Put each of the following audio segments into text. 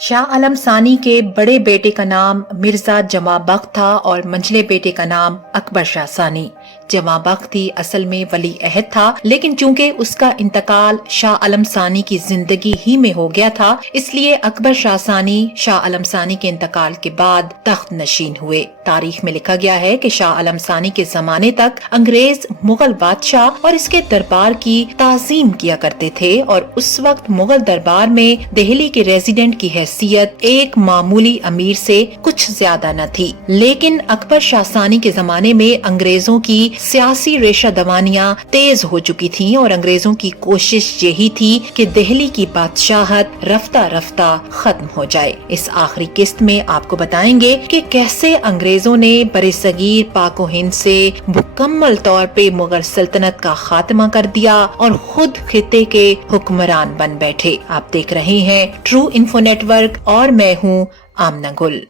शाह आलम सानी के बड़े बेटे का नाम मिर्जा जमा बख्त था और मंझले बेटे का नाम अकबर शाह सानी। जमा बख्त ही असल में वली अहद था, लेकिन चूंकि उसका इंतकाल शाह आलम सानी की जिंदगी ही में हो गया था, इसलिए अकबर शाह सानी शाह आलम सानी के इंतकाल के बाद तख्त नशीन हुए। तारीख में लिखा गया है कि शाह आलम सानी के जमाने तक अंग्रेज मुगल बादशाह और इसके दरबार की ताजीम किया करते थे और उस वक्त मुगल दरबार में दिल्ली के रेजिडेंट की हैसियत एक मामूली अमीर से कुछ ज्यादा न थी। लेकिन अकबर शाह सानी के जमाने में अंग्रेजों की सियासी रेशा दवानियां तेज हो चुकी थीं और अंग्रेजों की कोशिश यही थी कि दिल्ली की बादशाहत रफ्ता रफ्ता खत्म हो जाए। इस आखिरी किस्त में आपको बताएंगे कि कैसे अंग्रेजों ने बरसगीर पाक हिंद से मुकम्मल तौर पे मुगल सल्तनत का खात्मा कर दिया और खुद खिते के हुक्मरान बन बैठे। आप देख रहे हैं ट्रू इन्फो नेटवर्क और मैं हूँ आमना गुल।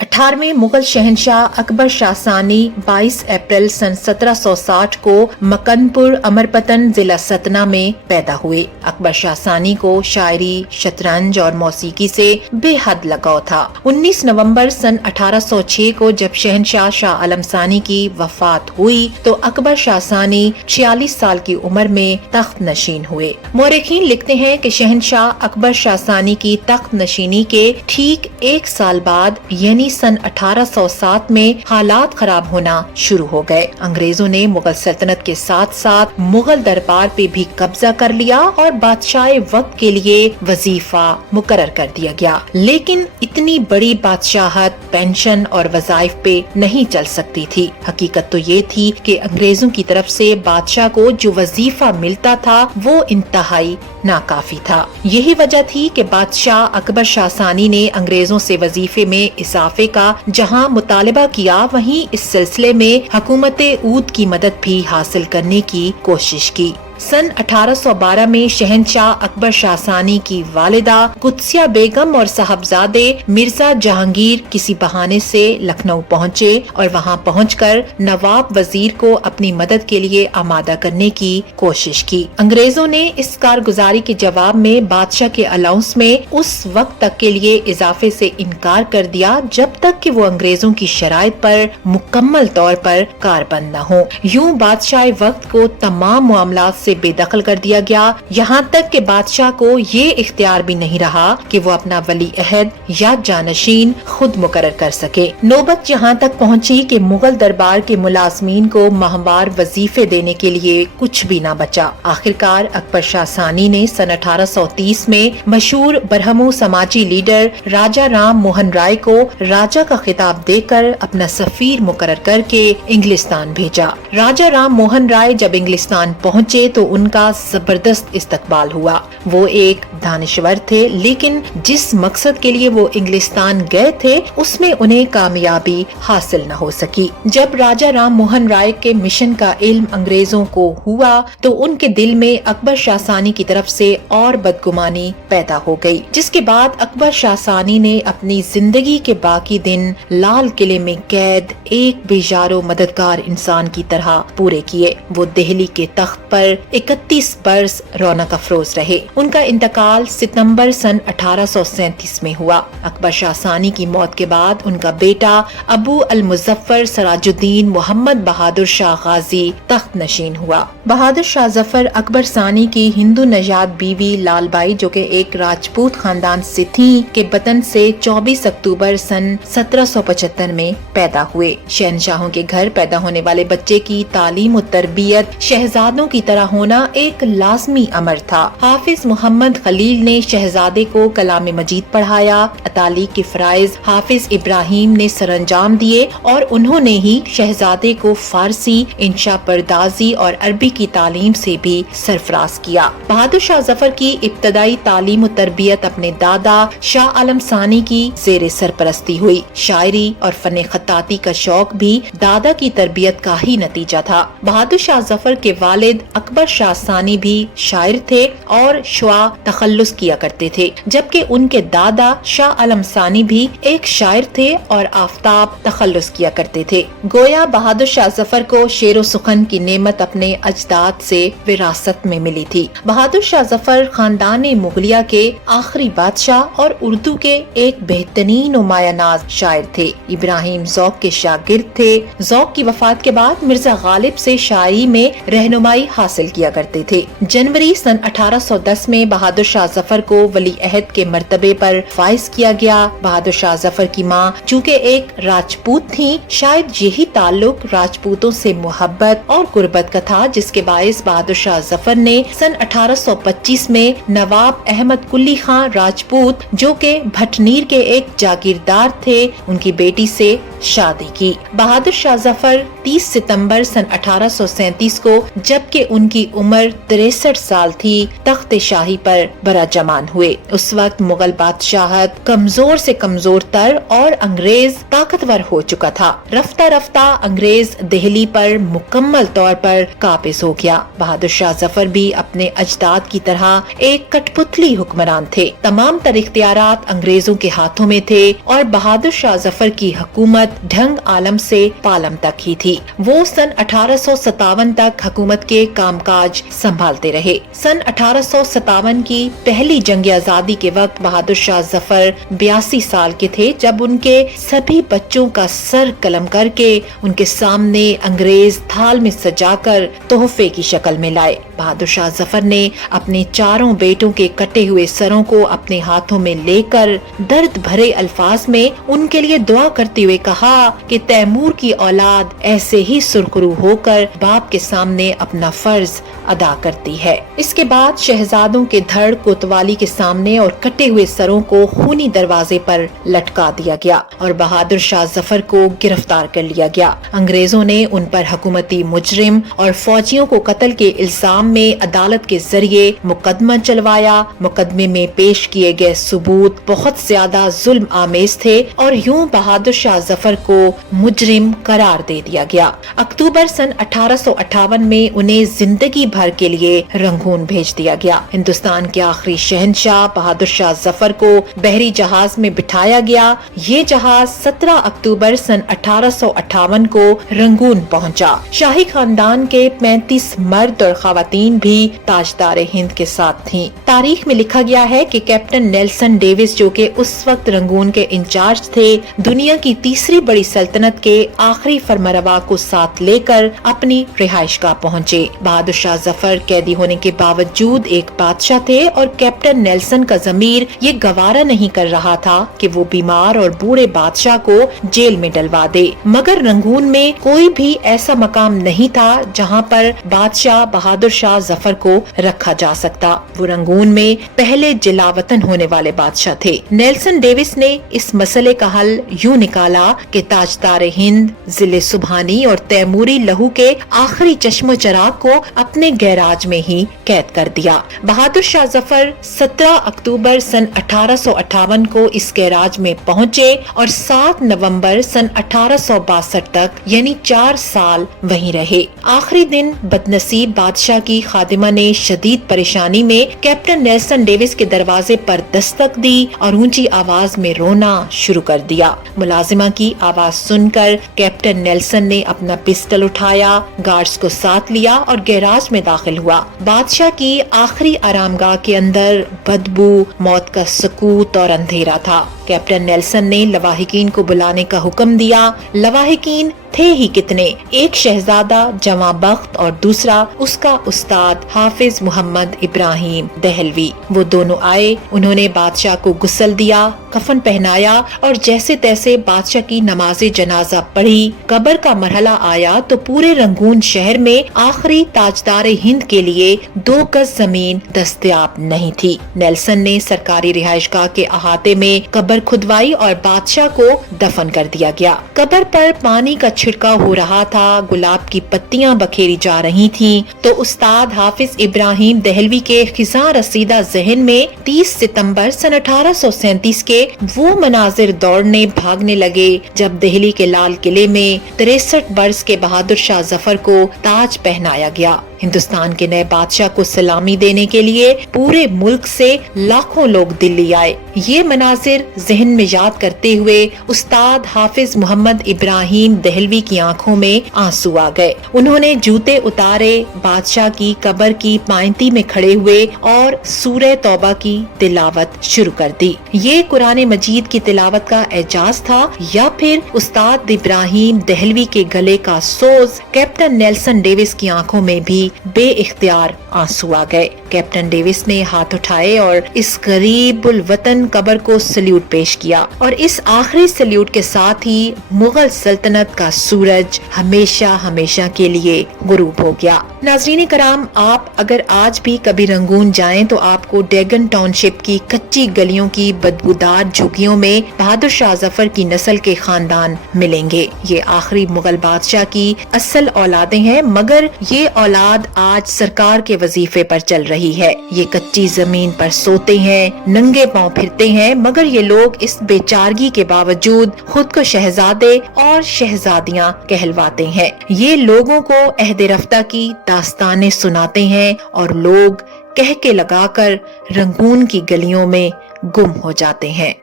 18वें मुगल शहंशाह अकबर शाह सानी 22 अप्रैल सन 1760 को मकनपुर अमरपतन जिला सतना में पैदा हुए। अकबर शाह सानी को शायरी, शतरंज और मौसीकी से बेहद लगाव था। 19 नवंबर सन 1806 को जब शहंशाह शाह आलम सानी की वफात हुई तो अकबर शाह सानी 46 साल की उम्र में तख्त नशीन हुए। मौरखीन लिखते हैं कि शहंशाह अकबर शाह सानी की तख्त नशीनी के ठीक एक साल बाद यानी सन 1807 में हालात खराब होना शुरू हो गए। अंग्रेजों ने मुगल सल्तनत के साथ साथ मुगल दरबार पे भी कब्जा कर लिया और बादशाह वक्त के लिए वजीफा मुकर्रर कर दिया गया। लेकिन इतनी बड़ी बादशाहत पेंशन और वजाइफ पे नहीं चल सकती थी। हकीकत तो ये थी कि अंग्रेजों की तरफ से बादशाह को जो वजीफा मिलता था वो इंतहाई नाकाफी था। यही वजह थी कि बादशाह अकबर शाह सानी ने अंग्रेजों से वजीफे में इजाफे का जहां मुतालिबा किया, वहीं इस सिलसिले में हुकूमत ऊद की मदद भी हासिल करने की कोशिश की। सन 1812 में शहंशाह अकबर शाह सानी की वालिदा कुत्सिया बेगम और साहबजादे मिर्जा जहांगीर किसी बहाने से लखनऊ पहुँचे और वहाँ पहुंचकर नवाब वजीर को अपनी मदद के लिए आमादा करने की कोशिश की। अंग्रेजों ने इस कारगुजारी के जवाब में बादशाह के अलाउंस में उस वक्त तक के लिए इजाफे से इनकार कर दिया जब तक कि वो अंग्रेजों की शराइत पर मुकम्मल तौर पर कारबंद न हो। यूं बादशाह वक्त को तमाम मामला से बेदखल कर दिया गया, यहाँ तक कि बादशाह को ये इख्तियार भी नहीं रहा कि वो अपना वली अहद या जानशीन खुद मुकर्रर कर सके। नौबत यहाँ तक पहुँची कि मुगल दरबार के मुलाजमीन को माहवार वजीफे देने के लिए कुछ भी न बचा। आखिरकार अकबर शाह सानी ने सन 1830 में मशहूर बरहमो समाजी लीडर राजा राम मोहन राय को राजा का खिताब देकर अपना सफीर मुकर्रर करके इंग्लिस्तान भेजा। राजा राम मोहन राय जब इंग्लिस्तान पहुँचे तो उनका जबरदस्त इस्तकबाल हुआ। वो एक दानिश्वर थे, लेकिन जिस मकसद के लिए वो इंग्लिस्तान गए थे उसमें उन्हें कामयाबी हासिल न हो सकी। जब राजा राम मोहन राय के मिशन का इल्म अंग्रेजों को हुआ तो उनके दिल में अकबर शाह सानी की तरफ से और बदगुमानी पैदा हो गई, जिसके बाद अकबर शाह सानी ने अपनी जिंदगी के बाकी दिन लाल किले में कैद एक बेजारो मददगार इंसान की तरह पूरे किए। वो दिल्ली के तख्त पर 31 बरस रौनक अफरोज रहे। उनका इंतकाल सितंबर सन 1837 में हुआ। अकबर शाह सानी की मौत के बाद उनका बेटा अबू अल मुजफ्फर सराजुद्दीन मोहम्मद बहादुर शाह गाजी तख्त नशीन हुआ। बहादुर शाह जफर अकबर सानी की हिंदू नजाद बीवी लालबाई, जो कि एक राजपूत खानदान से थी, के बतन से 24 अक्टूबर सन 1775 में पैदा हुए। शहनशाहों के घर पैदा होने वाले बच्चे की तालीम और तरबियत शहजादों की तरह होना एक लाजमी अमर था। हाफिज मोहम्मद खलील ने शहजादे को कलाम मजीद पढ़ाया। तालीम के फराइज हाफिज इब्राहिम ने सरंजाम दिए और उन्होंने ही शहजादे को फारसी, इंशा परदाजी और अरबी की तालीम से भी सरफराज किया। बहादुर शाह जफर की इब्तदाई तालीम और तरबियत अपने दादा शाह आलम सानी की जेर सरपरस्ती हुई। शायरी और फन खत्ताती का शौक भी दादा की तरबियत का ही नतीजा था। बहादुर शाह जफर के वालिद अकबर अकबर शाह सानी भी शायर थे और शुआ तखल्लुस किया करते थे, जबकि उनके दादा शाह आलम सानी भी एक शायर थे और आफताब तखल्लुस किया करते थे। गोया बहादुर शाह जफर को शेर व सुखन की नेमत अपने अजदाद से विरासत में मिली थी। बहादुर शाह जफर खानदान मुगलिया के आखिरी बादशाह और उर्दू के एक बेहतरीन मायानाज शायर थे। इब्राहिम ज़ौक़ के शागिर्द थे। ज़ौक़ की वफात के बाद मिर्जा गालिब से शायरी में रहनुमाई हासिल किया करते थे। जनवरी सन 1810 में बहादुर शाह जफर को वली अहद के मर्तबे पर फाइज किया गया। बहादुर शाह जफर की माँ चूँकि एक राजपूत थी, शायद यही ताल्लुक राजपूतों से मोहब्बत और गुर्बत का था, जिसके बायस बहादुर शाह जफर ने सन 1825 में नवाब अहमद कुली खान राजपूत, जो के भटनीर के एक जागीरदार थे, उनकी बेटी से शादी की। बहादुर शाह जफर 30 सितंबर सन 1837 को, जबकि उनकी उम्र 63 साल थी, तख्त शाही पर बराजमान हुए। उस वक्त मुगल बादशाहत कमजोर से कमजोर तर और अंग्रेज ताकतवर हो चुका था। रफ्ता रफ्ता अंग्रेज दिल्ली पर मुकम्मल तौर पर काबिज हो गया। बहादुर शाह जफर भी अपने अजदाद की तरह एक कठपुतली हुक्मरान थे। तमाम तर इख्तियारात अंग्रेजों के हाथों में थे और बहादुर शाह जफर की हुकूमत ढंग आलम से पालम तक ही थी। वो सन 1857 तक हुकूमत के कामकाज संभालते रहे। सन 1857 की पहली जंग आजादी के वक्त बहादुर शाह जफर 82 साल के थे, जब उनके सभी बच्चों का सर कलम करके उनके सामने अंग्रेज थाल में सजाकर तोहफे की शक्ल में लाए। बहादुर शाह जफर ने अपने चारों बेटों के कटे हुए सरों को अपने हाथों में लेकर दर्द भरे अल्फाज में उनके लिए दुआ करते हुए कहा कि तैमूर की औलाद ऐसे ही सुरखरू होकर बाप के सामने अपना फर्ज अदा करती है। इसके बाद शहजादों के धड़ कोतवाली के सामने और कटे हुए सरों को खूनी दरवाजे पर लटका दिया गया और बहादुर शाह जफर को गिरफ्तार कर लिया गया। अंग्रेजों ने उन पर हुकूमती मुजरिम और फौजियों को कत्ल के इल्जाम में अदालत के जरिए मुकदमा चलवाया। मुकदमे में पेश किए गए सबूत बहुत ज्यादा जुल्म आमेज थे और यूं बहादुर शाह जफर को मुजरिम करार दे दिया गया। अक्टूबर सन 1858 में उन्हें जिंदगी भर के लिए रंगून भेज दिया गया। हिंदुस्तान के आखिरी शहंशाह बहादुर शाह जफर को बहरी जहाज में बिठाया गया। ये जहाज 17 अक्टूबर सन 1858 को रंगून पहुंचा। शाही खानदान के 35 मर्द और खवातीन भी ताजदार हिंद के साथ थीं। तारीख में लिखा गया है कि कैप्टन नेल्सन डेविस, जो कि उस वक्त रंगून के इंचार्ज थे, दुनिया की तीसरी बड़ी सल्तनत के आखिरी फरमारवा को साथ लेकर अपनी रिहाइशगाह पहुंचे। बहादुर शाह जफर कैदी होने के बावजूद एक बादशाह थे और कैप्टन नेल्सन का ज़मीर ये गवारा नहीं कर रहा था कि वो बीमार और बूढ़े बादशाह को जेल में डलवा दे। मगर रंगून में कोई भी ऐसा मकाम नहीं था जहां पर बादशाह बहादुर शाह जफर को रखा जा सकता। वो रंगून में पहले जिलावतन होने वाले बादशाह थे। नेल्सन डेविस ने इस मसले का हल यूं निकाला कि ताजदार हिंद, जिले सुबहानी और तैमूरी लहू के आखिरी चश्मो चराग को अपने गैराज में ही कैद कर दिया। बहादुर शाह जफर 17 अक्टूबर सन 1858 को इस गैराज में पहुंचे और 7 नवंबर सन 1862 तक यानी 4 साल वहीं रहे। आखिरी दिन बदनसीब बादशाह की खादिमा ने शदीद परेशानी में कैप्टन नेल्सन डेविस के दरवाजे पर दस्तक दी और ऊंची आवाज में रोना शुरू कर दिया। मुलाजिमा की आवाज सुनकर कैप्टन नेल्सन ने अपना पिस्टल उठाया, गार्ड्स को साथ लिया और गैराज में दाखिल हुआ। बादशाह की आखिरी आरामगाह के अंदर बदबू, मौत का सकूत और अंधेरा था। कैप्टन नेल्सन ने लवाहिकीन को बुलाने का हुक्म दिया। लवाहिकीन थे ही कितने, एक शहजादा जवां बख्त और दूसरा उसका उस्ताद हाफिज मोहम्मद इब्राहिम दहलवी। वो दोनों आए, उन्होंने बादशाह को गुस्ल दिया, कफन पहनाया और जैसे तैसे बादशाह की नमाज़े जनाजा पढ़ी। कब्र का मरहला आया तो पूरे रंगून शहर में आखिरी ताजदार हिंद के लिए 2 गज जमीन दस्तयाब नहीं थी। नेल्सन ने सरकारी रिहाइशगाह के अहाते में कब्र खुदवाई और बादशाह को दफन कर दिया गया। कब्र पर पानी का छिड़काव हो रहा था, गुलाब की पत्तियां बखेरी जा रही थीं, तो उस्ताद हाफिज इब्राहिम दहलवी के खिज़ां रसीदा जहन में 30 सितंबर सन 1837 के वो मनाजिर दौड़ने भागने लगे जब दिल्ली के लाल किले में 63 बरस के बहादुर शाह जफर को ताज पहनाया गया। हिंदुस्तान के नए बादशाह को सलामी देने के लिए पूरे मुल्क से लाखों लोग दिल्ली आए। ये मनाजिर जहन में याद करते हुए उस्ताद हाफिज मोहम्मद इब्राहिम दहलवी की आंखों में आंसू आ गए। उन्होंने जूते उतारे, बादशाह की कब्र की पायंती में खड़े हुए और सूरह तौबा की तिलावत शुरू कर दी। ये कुरान मजीद की तिलावत का एजाज था या फिर उस्ताद इब्राहिम दहलवी के गले का सोज? कैप्टन नेल्सन डेविस की आंखों में भी बेइख्तियार आंसू आ गए। कैप्टन डेविस ने हाथ उठाए और इस गरीबुल वतन कब्र को सल्यूट पेश किया और इस आखिरी सल्यूट के साथ ही मुगल सल्तनत का सूरज हमेशा हमेशा के लिए गुरूब हो गया। नाज़रीन कराम, आप अगर आज भी कभी रंगून जाएं तो आपको डेगन टाउनशिप की कच्ची गलियों की बदबूदार झुग्गियों में बहादुर शाह जफर की नस्ल के खानदान मिलेंगे। ये आखिरी मुगल बादशाह की असल औलादें हैं, मगर ये औलाद आज सरकार के वजीफे पर चल रही है। ये कच्ची जमीन पर सोते हैं, नंगे पांव फिरते हैं, मगर ये लोग इस बेचारगी के बावजूद खुद को शहजादे और शहजादियां कहलवाते हैं। ये लोगों को अहद रफ्ता की दास्तानें सुनाते हैं और लोग कह के लगाकर रंगून की गलियों में गुम हो जाते हैं।